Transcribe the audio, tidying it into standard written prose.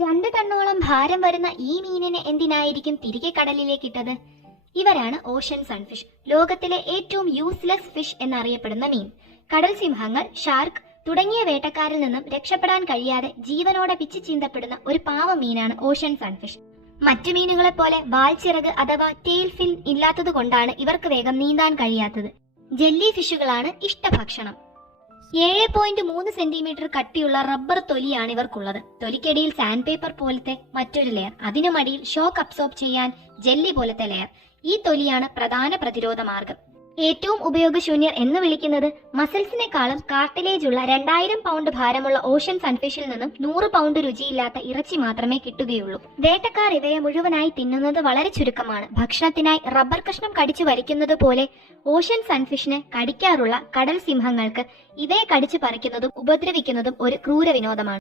2 ടണ്ണോളം ഭാരം വരുന്ന ഈ മീനിനെ എന്തിനായിരിക്കും തിരികെ കടലിലേക്ക് ഇട്ടത്? ഇവരാണ് ഓഷൻ സൺഫിഷ്, ലോകത്തിലെ ഏറ്റവും യൂസ്ലെസ് ഫിഷ് എന്നറിയപ്പെടുന്ന മീൻ. കടൽ സിംഹങ്ങൾ, ഷാർക്ക് തുടങ്ങിയ വേട്ടക്കാരിൽ നിന്നും രക്ഷപ്പെടാൻ കഴിയാതെ ജീവനോടെ പിച്ചു ചീന്തപ്പെടുന്ന ഒരു പാവ മീനാണ് ഓഷൻ സൺഫിഷ്. മറ്റു മീനുകളെ പോലെ വാൽച്ചിറക് അഥവാ ടെയിൽ ഫിൻ ഇല്ലാത്തത് കൊണ്ടാണ് ഇവർക്ക് വേഗം നീന്താൻ കഴിയാത്തത്. ജെല്ലി ഫിഷുകളാണ് ഇഷ്ടഭക്ഷണം. 7.3 സെന്റിമീറ്റർ കട്ടിയുള്ള റബ്ബർ തൊലിയാണ് ഇവർക്കുള്ളത്. തൊലിക്കടിയിൽ സാൻഡ് പേപ്പർ പോലത്തെ മറ്റൊരു ലെയർ, അതിനുമടിയിൽ ഷോക്ക് അബ്സോർബ് ചെയ്യാൻ ജെല്ലി പോലത്തെ ലെയർ. ഈ തൊലിയാണ് പ്രധാന പ്രതിരോധ മാർഗം. ഏറ്റവും ഉപയോഗശൂന്യർ എന്ന് വിളിക്കുന്നത് മസിൽസിനെക്കാളും കാർട്ടിലേജ് ഉള്ള 2000 പൗണ്ട് ഭാരമുള്ള ഓഷൻ സൺഫിഷിൽ നിന്നും 100 പൗണ്ട് രുചിയില്ലാത്ത ഇറച്ചി മാത്രമേ കിട്ടുകയുള്ളൂ. വേട്ടക്കാർ ഇവയെ മുഴുവനായി തിന്നുന്നത് വളരെ ചുരുക്കമാണ്. ഭക്ഷണത്തിനായി റബ്ബർ കഷ്ണം കടിച്ചു വലിക്കുന്നത് പോലെ ഓഷൻ സൺഫിഷിനെ കടിക്കാറുള്ള കടൽ സിംഹങ്ങൾക്ക് ഇവയെ കടിച്ചു പറിക്കുന്നതും ഉപദ്രവിക്കുന്നതും ഒരു ക്രൂര വിനോദമാണ്.